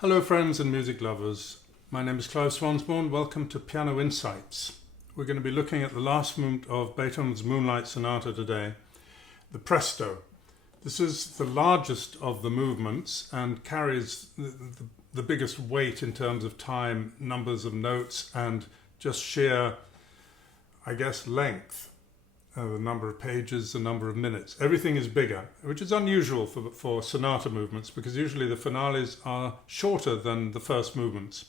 Hello friends and music lovers, my name is Clive Swansbourne. Welcome to Piano Insights. We're going to be looking at the last movement of Beethoven's Moonlight Sonata today, the Presto. This is the largest of the movements and carries the biggest weight in terms of time, numbers of notes and just sheer, length. The number of pages, the number of minutes. Everything is bigger, which is unusual for sonata movements because usually the finales are shorter than the first movements.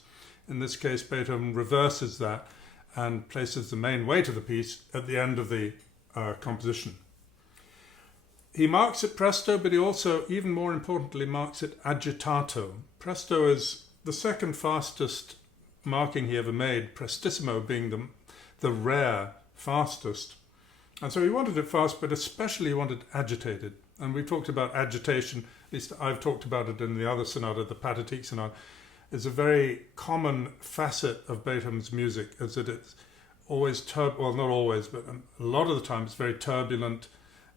In this case, Beethoven reverses that and places the main weight of the piece at the end of the composition. He marks it presto, but he also, even more importantly, marks it agitato. Presto is the second fastest marking he ever made, prestissimo being the rare fastest. And so he wanted it fast, but especially he wanted agitated. And we talked about agitation, at least I've talked about it in the other sonata, the Pathetique sonata. It's a very common facet of Beethoven's music, as that it's always, well, not always, but a lot of the time it's very turbulent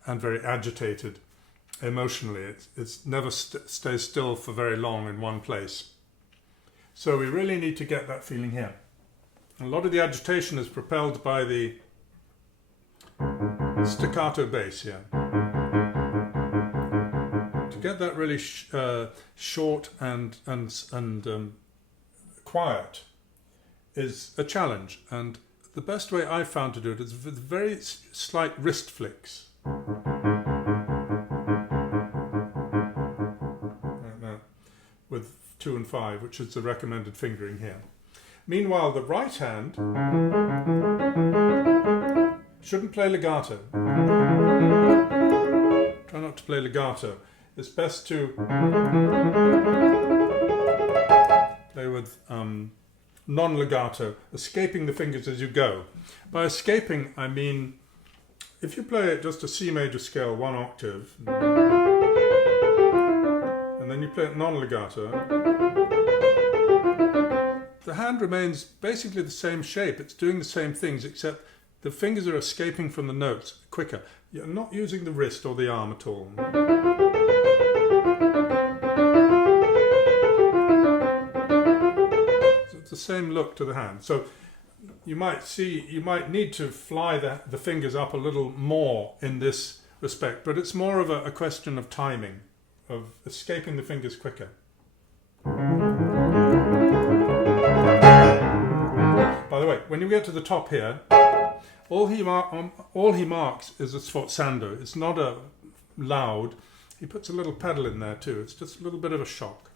and very agitated emotionally. It's never stays still for very long in one place. So we really need to get that feeling here. A lot of the agitation is propelled by the staccato bass here. To get that really short and quiet is a challenge, and the best way I've found to do it is with very slight wrist flicks. Like that, with 2 and 5, which is the recommended fingering here. Meanwhile, the right hand shouldn't play legato. Try not to play legato. It's best to play with non-legato, escaping the fingers as you go. By escaping, I mean, if you play just a C major scale, 1 octave, and then you play it non-legato, the hand remains basically the same shape. It's doing the same things, except the fingers are escaping from the notes quicker. You're not using the wrist or the arm at all. So it's the same look to the hand. So you might need to fly the fingers up a little more in this respect, but it's more of a question of timing, of escaping the fingers quicker. By the way, when you get to the top here, all he marks is a sforzando. It's not a loud. He puts a little pedal in there too. It's just a little bit of a shock.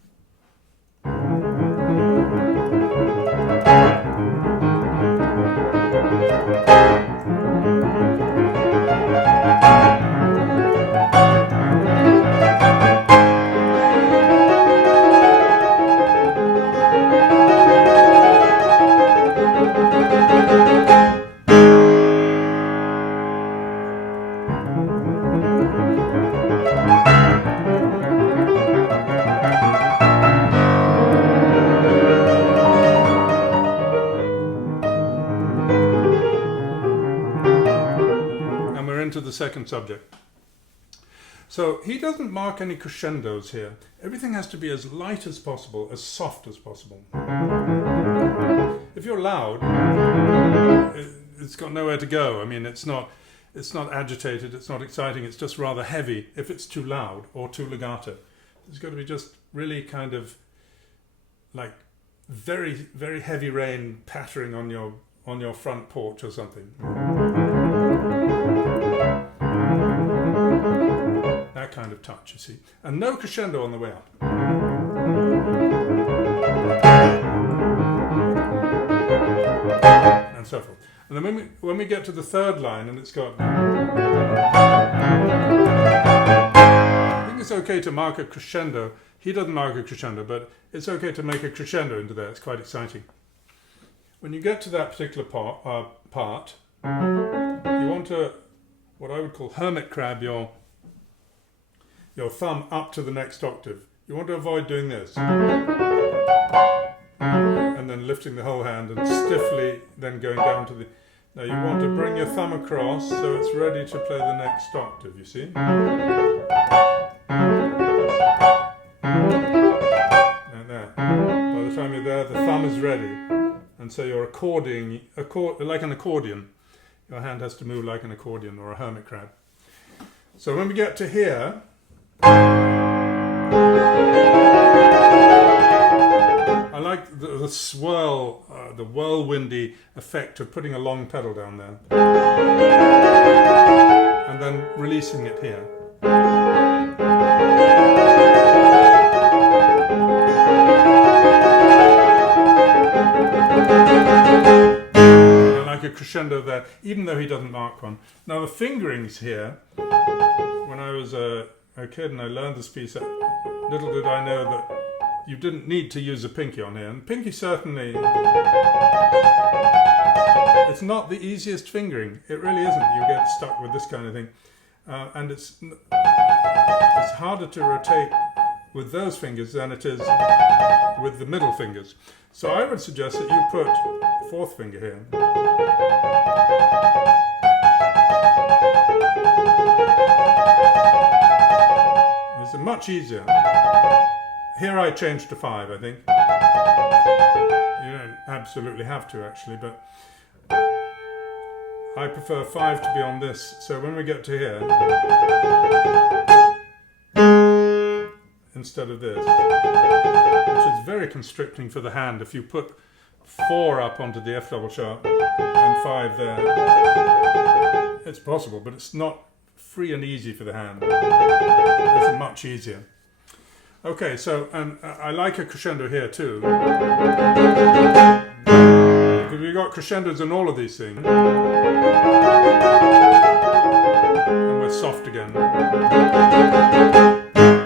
Into the second subject. So he doesn't mark any crescendos here. Everything has to be as light as possible, as soft as possible. If you're loud, it's got nowhere to go. I mean, it's not agitated, it's not exciting, it's just rather heavy if it's too loud or too legato. It's got to be just really kind of like very, very heavy rain pattering on your front porch or something. That kind of touch, you see. And no crescendo on the way up. And so forth. And then when we get to the third line and it's got... I think it's okay to mark a crescendo. He doesn't mark a crescendo, but it's okay to make a crescendo into there. It's quite exciting. When you get to that particular part, you want to, what I would call hermit crab your thumb up to the next octave. You want to avoid doing this. And then lifting the whole hand and stiffly then going down to the... Now you want to bring your thumb across so it's ready to play the next octave, you see? Like that. is ready. And so you're according, like an accordion. Your hand has to move like an accordion or a hermit crab. So when we get to here, I like the swirl, the whirlwindy effect of putting a long pedal down there. And then releasing it here. A crescendo there, even though he doesn't mark one. Now the fingerings here, when I was a kid and I learned this piece, little did I know that you didn't need to use a pinky on here. And pinky certainly, it's not the easiest fingering. It really isn't. You get stuck with this kind of thing. And it's harder to rotate with those fingers than it is with the middle fingers. So I would suggest that you put a fourth finger here. It's much easier. Here I changed to 5, I think. You don't absolutely have to actually, but I prefer 5 to be on this. So when we get to here, instead of this, which is very constricting for the hand. If you put 4 up onto the F double sharp and 5 there, it's possible, but it's not free and easy for the hand. It's much easier. Okay, so I like a crescendo here too, because we've got crescendos in all of these things, and we're soft again.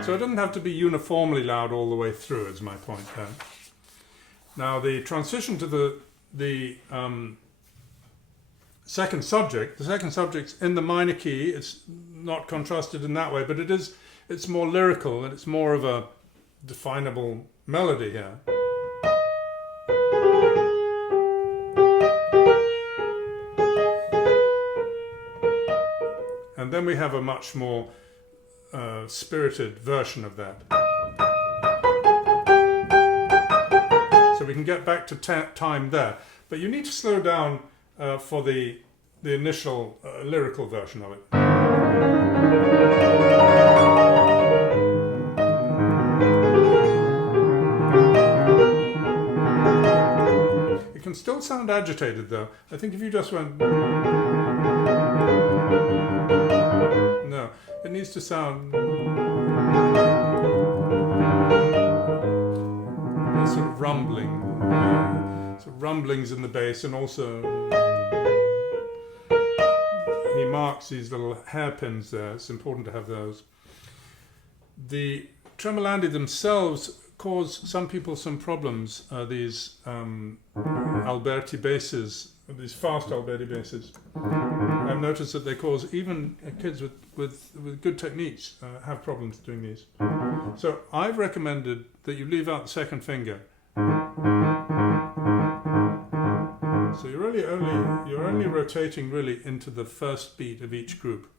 So it doesn't have to be uniformly loud all the way through, is my point there. Now the transition to the second subject, the second subject's in the minor key. It's not contrasted in that way, but it's more lyrical and it's more of a definable melody here. And then we have a much more spirited version of that. So we can get back to time there, but you need to slow down for the initial lyrical version of it. It can still sound agitated though. I think if you just went... No, it needs to sound... sort of rumbling. Sort of rumblings in the bass, and also he marks these little hairpins there. It's important to have those. The tremolandi themselves cause some people some problems, these Alberti basses, these fast Alberti basses. I've noticed that they cause even kids with good techniques have problems doing these. So I've recommended that you leave out the second finger. So you're only rotating really into the first beat of each group.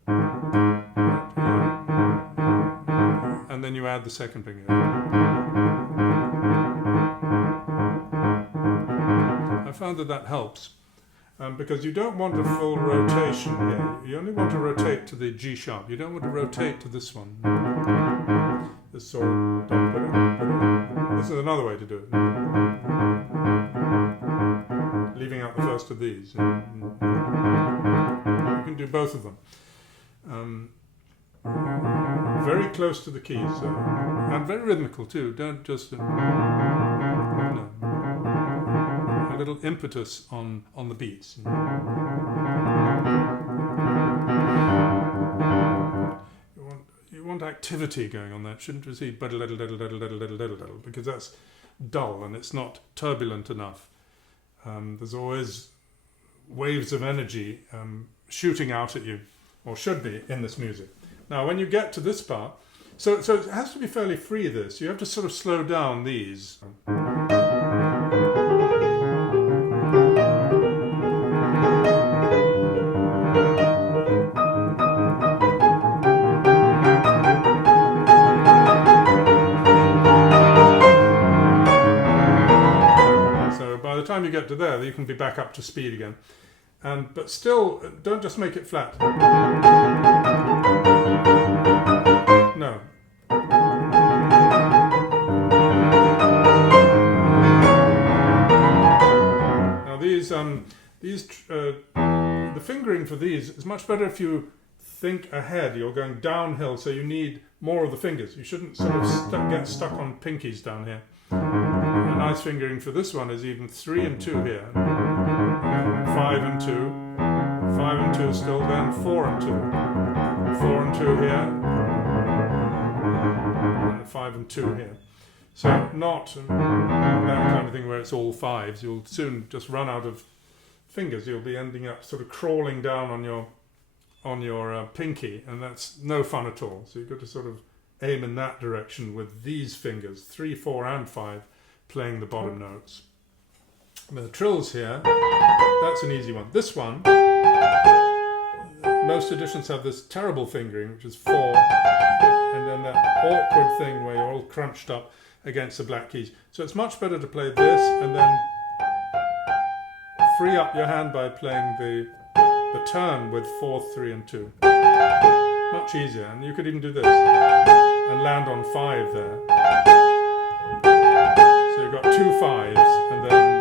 And then you add the second finger. I found that helps. Because you don't want a full rotation here. You only want to rotate to the G sharp. You don't want to rotate to this one. This sort of... This is another way to do it. Leaving out the first of these. You can do both of them. Very close to the keys. And very rhythmical too. Don't just... No. A little impetus on the beats. You want activity going on that. Shouldn't you see because that's dull and it's not turbulent enough. There's always waves of energy shooting out at you, or should be, in this music. Now when you get to this part, so it has to be fairly free, this. You have to sort of slow down these. So time you get to there, you can be back up to speed again. But still, don't just make it flat. No. Now the fingering for these is much better if you think ahead. You're going downhill, so you need more of the fingers. You shouldn't sort of get stuck on pinkies down here. A nice fingering for this one is even 3 and 2 here. 5 and 2. 5 and 2 still, then 4 and 2. 4 and 2 here. And 5 and 2 here. So not that kind of thing where it's all fives. You'll soon just run out of fingers. You'll be ending up sort of crawling down on your pinky, and that's no fun at all. So you've got to sort of aim in that direction with these fingers, 3, 4 and 5, playing the bottom notes. The trills here, that's an easy one. This one, most editions have this terrible fingering, which is 4, and then that awkward thing where you're all crunched up against the black keys. So it's much better to play this and then free up your hand by playing the turn with 4, 3 and 2. Much easier, and you could even do this and land on 5 there. So you've got 2 5s and then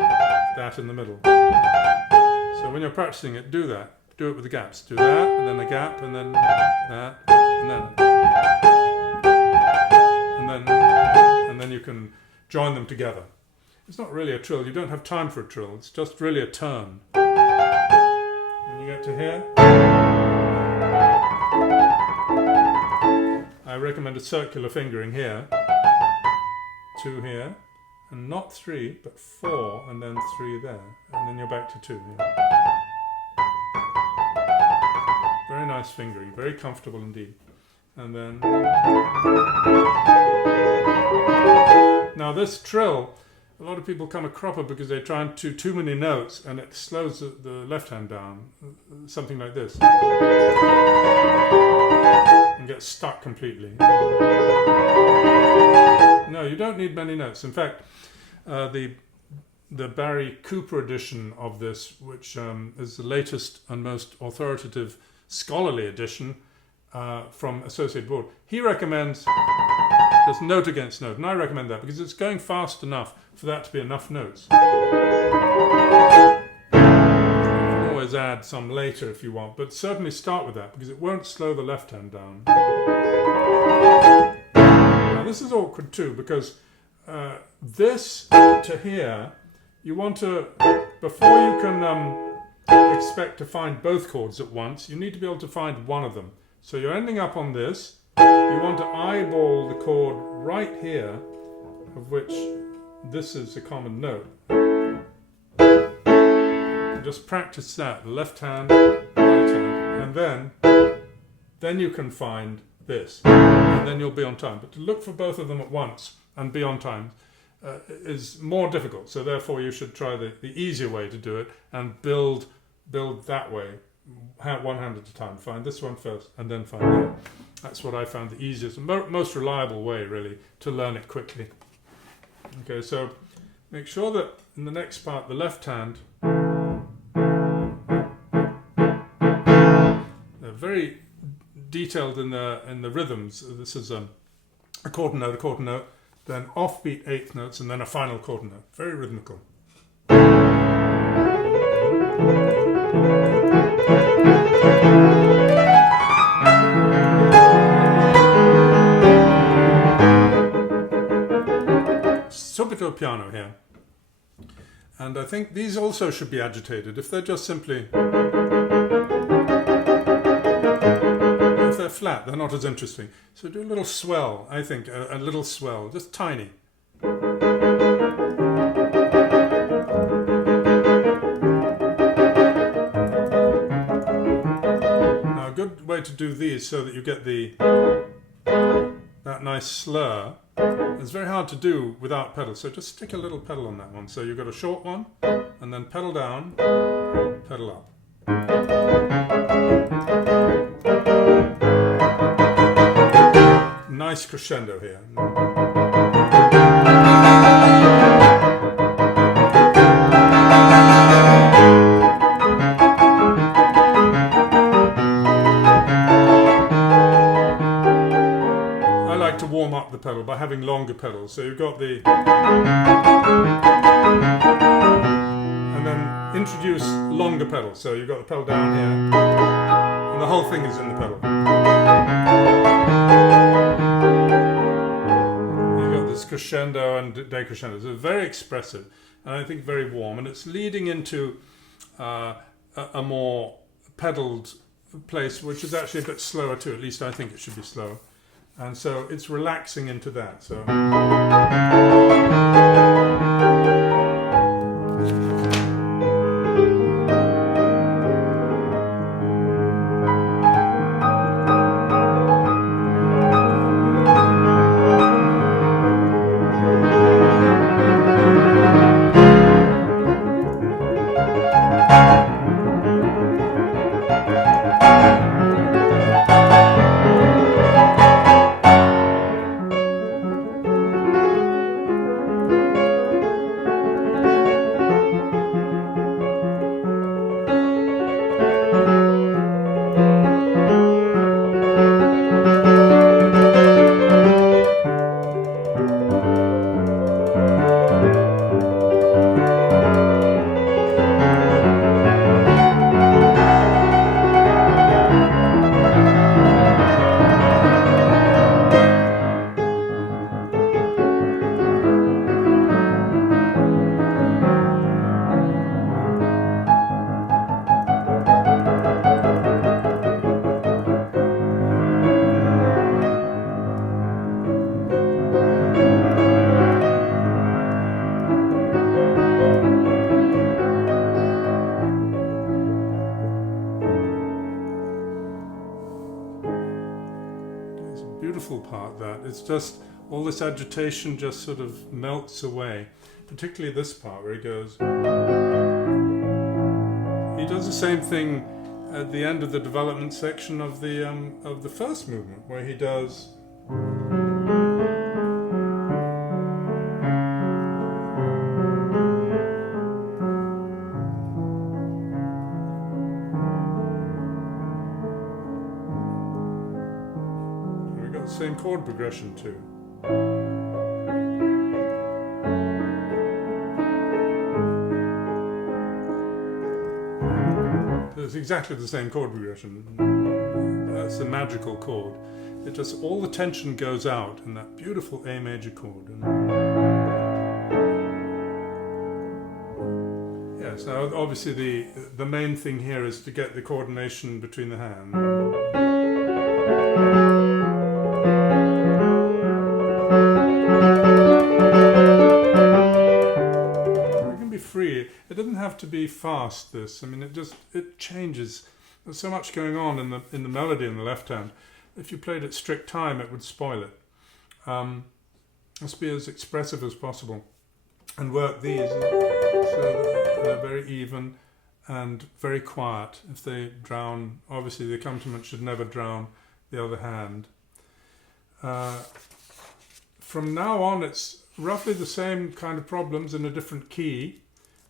that in the middle. So when you're practicing it, do that. Do it with the gaps. Do that, and then a gap, and then that, and then you can join them together. It's not really a trill. You don't have time for a trill. It's just really a turn. When you get to here, I recommend a circular fingering here. 2 here. And not 3, but 4, and then 3 there. And then you're back to 2 here. Very nice fingering, very comfortable indeed. And then... Now this trill, a lot of people come a cropper because they try and do too many notes and it slows the left hand down. Something like this. And gets stuck completely. No, you don't need many notes. In fact, the Barry Cooper edition of this, which is the latest and most authoritative scholarly edition from Associated Board, he recommends just note against note, and I recommend that because it's going fast enough for that to be enough notes. You can always add some later if you want, but certainly start with that because it won't slow the left hand down. Now this is awkward too because this to here, you want to, before you can expect to find both chords at once, you need to be able to find one of them. So you're ending up on this, you want to eyeball the chord right here, of which this is a common note. And just practice that, the left hand, right hand, and then you can find this, and then you'll be on time. But to look for both of them at once and be on time is more difficult, so therefore you should try the easier way to do it and build that way, one hand at a time. Find this one first and then find that. That's what I found the easiest and most reliable way really to learn it quickly. Okay, so make sure that in the next part the left hand, they're very detailed in the rhythms. This is a quarter note, then offbeat eighth notes, and then a final quarter note. Very rhythmical. Subito piano here. And I think these also should be agitated. If they're just simply... If they're flat, they're not as interesting. So do a little swell, I think, a little swell, just tiny. Now a good way to do these so that you get that nice slur. It's very hard to do without pedals, so just stick a little pedal on that one. So you've got a short one, and then pedal down, pedal up. Nice crescendo here. pedals. So you've got the... and then introduce longer pedals. So you've got the pedal down here, and the whole thing is in the pedal. You've got this crescendo and decrescendo. So it's very expressive, and I think very warm, and it's leading into a more pedaled place, which is actually a bit slower too. At least I think it should be slower. And so it's relaxing into that. So part that it's just all this agitation just sort of melts away, particularly this part where he goes, he does the same thing at the end of the development section of the first movement, where he does same chord progression too. It's exactly the same chord progression. That's a magical chord. It just, all the tension goes out in that beautiful A major chord. Yes, now obviously the main thing here is to get the coordination between the hands. Free. It doesn't have to be fast, this. I mean, it changes. There's so much going on in the melody in the left hand. If you played at strict time, it would spoil it. Must be as expressive as possible and work these so that they're very even and very quiet. If they drown, obviously the accompaniment should never drown the other hand. From now on, it's roughly the same kind of problems in a different key.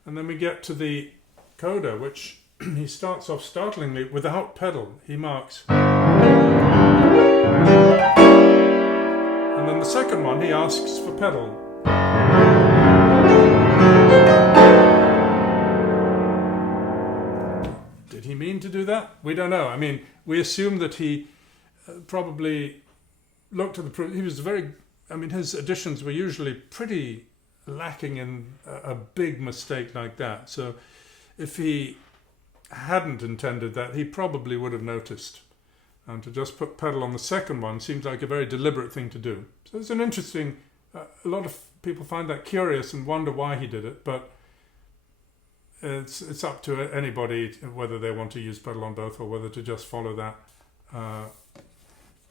And then we get to the coda, which he starts off startlingly without pedal. He marks. And then the second one, he asks for pedal. Did he mean to do that? We don't know. I mean, we assume that he probably looked at the... He was very... I mean, his additions were usually pretty... lacking in a big mistake like that. So if he hadn't intended that, he probably would have noticed. And to just put pedal on the second one seems like a very deliberate thing to do. So it's an interesting, a lot of people find that curious and wonder why he did it, but it's up to anybody whether they want to use pedal on both or whether to just follow that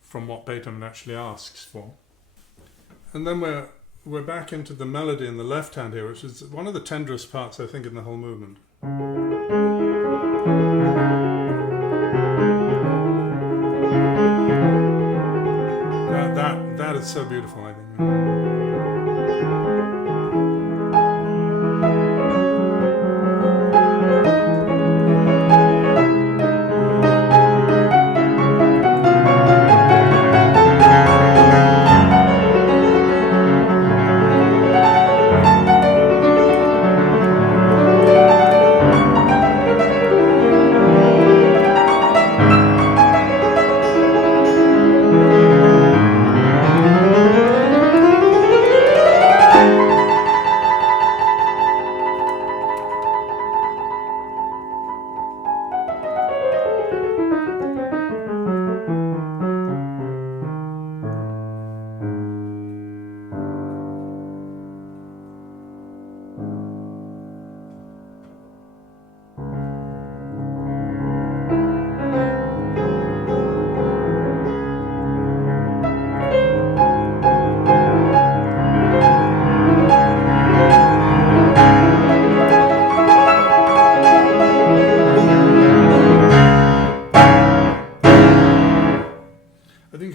from what Beethoven actually asks for. And then we're back into the melody in the left hand here, which is one of the tenderest parts, I think, in the whole movement. That is so beautiful, I think.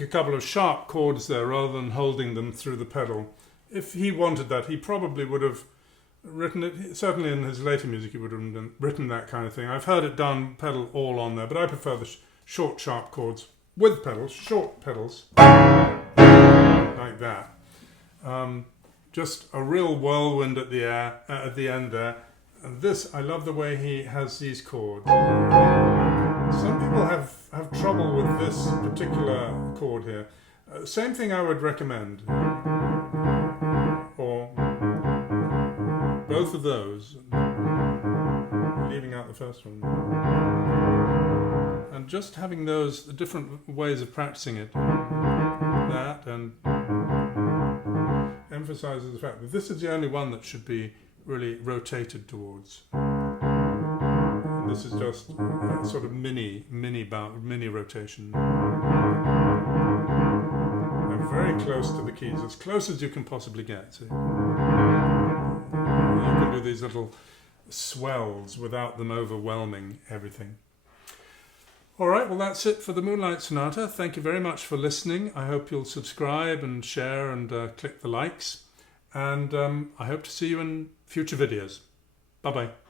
a couple of sharp chords there rather than holding them through the pedal. If he wanted that, he probably would have written it. Certainly in his later music he would have written that kind of thing. I've heard it done pedal all on there, but I prefer the short sharp chords with pedals, short pedals, like that. Just a real whirlwind at the end there. And this, I love the way he has these chords. Some people have trouble with this particular chord here. Same thing I would recommend. Or both of those, leaving out the first one. And just having those different ways of practicing it. That, and emphasizes the fact that this is the only one that should be really rotated towards. And this is just a sort of mini rotation. And very close to the keys, as close as you can possibly get. See? You can do these little swells without them overwhelming everything. All right, well, that's it for the Moonlight Sonata. Thank you very much for listening. I hope you'll subscribe and share and click the likes. And I hope to see you in future videos. Bye-bye.